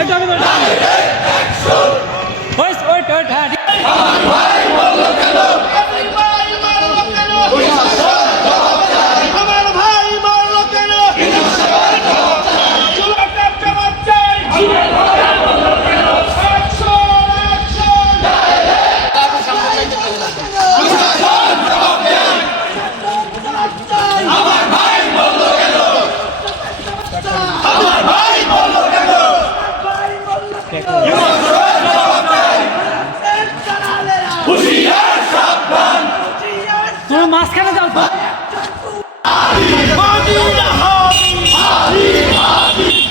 একটু মাঝখানে যাও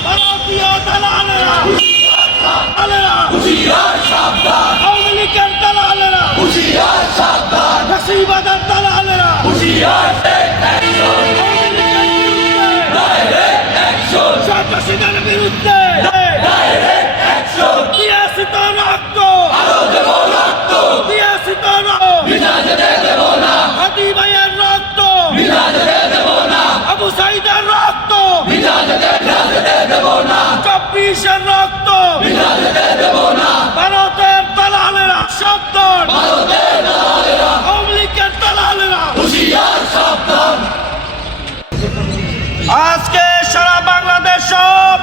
ভারতীয় দালালেরা দালালেরা আওয়ামী লীগের বিরুদ্ধে শেখ হাসিনার বিরুদ্ধে দিয়েছি তো রক্ত দিয়েছি তো রক্ত হাতি ভাইয়ের রক্ত আবু সাইদের রক্ত চব্বিশের রক্ত। ভারতের দালালেরা শব্দ আওয়ামী লীগের দালালেরা। আজকে সারা বাংলাদেশ সব।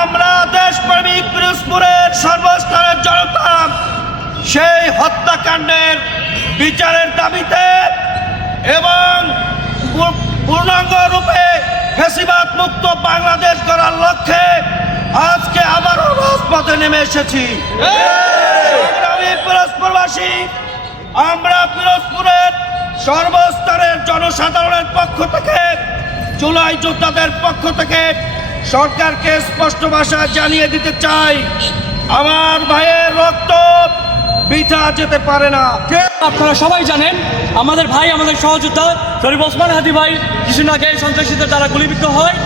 আমরা দেশপ্রেমিক পিরোজপুরের সর্বস্তরের জনতা সেই হত্যাকাণ্ডের বিচারের দাবিতে এবং পূর্ণাঙ্গ রূপে ফেসিবাদ মুক্ত বাংলাদেশ করার লক্ষ্যে আজকে আবারও রাজপথে নেমে এসেছি। আমি পিরোজপুরবাসী, আমরা পিরোজপুরের সর্বস্তরের জনসাধারণের পক্ষ থেকে, জুলাই যোদ্ধাদের পক্ষ থেকে সরকারকে স্পষ্ট ভাষা জানিয়ে দিতে চাই। আমার ভাইয়ের রক্ত বৃথা যেতে পারে না। আপনারা সবাই জানেন, আমাদের ভাই, আমাদের সহযোদ্ধা শরীফ ওসমান হাদি ভাই কিছুদিন আগে সন্ত্রাসীদের দ্বারা গুলিবিদ্ধ হয়।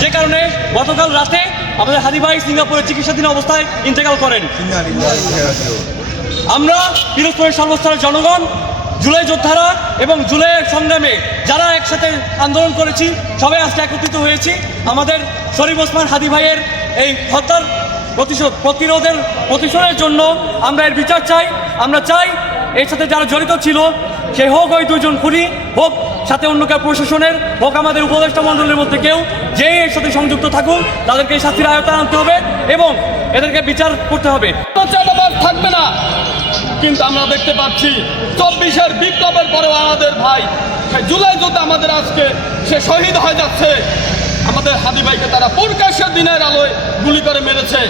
যে কারণে গতকাল রাতে আমাদের হাদি ভাই সিঙ্গাপুরে চিকিৎসাধীন অবস্থায় ইন্তেকাল করেন। আমরা পিরোজপুরের সর্বস্তরের জনগণ, জুলাই যোদ্ধারা এবং জুলাইয়ের সংগ্রামে যারা একসাথে আন্দোলন করেছি, সবাই আজকে একত্রিত হয়েছি। আমাদের শরীফ ওসমান হাদি ভাইয়ের এই হত্যার প্রতিশোধ, প্রতিরোধের, প্রতিশোধের জন্য আমরা এর বিচার চাই। আমরা চাই এর সাথে যারা জড়িত ছিল, সে হোক ওই দুজন খুনি, হোক সাথে অন্য কেউ প্রশাসনের, হোক আমাদের উপদেষ্টা মণ্ডলের মধ্যে কেউ যে এর সাথে সংযুক্ত থাকুক, তাদেরকে শাস্তির আয়তায় আনতে হবে এবং এদেরকে বিচার করতে হবে। থাকবে না। কিন্তু আমরা দেখতে পাচ্ছি, চব্বিশের বিপ্লবের পরেও আমাদের ভাই জুলাই যোদ্ধা আমাদের আজকে, সে শহীদ হয়ে যাচ্ছে। আমাদের হাদি ভাইকে তারা প্রকাশ্যের দিনের আলোয় গুলি করে মেরেছে।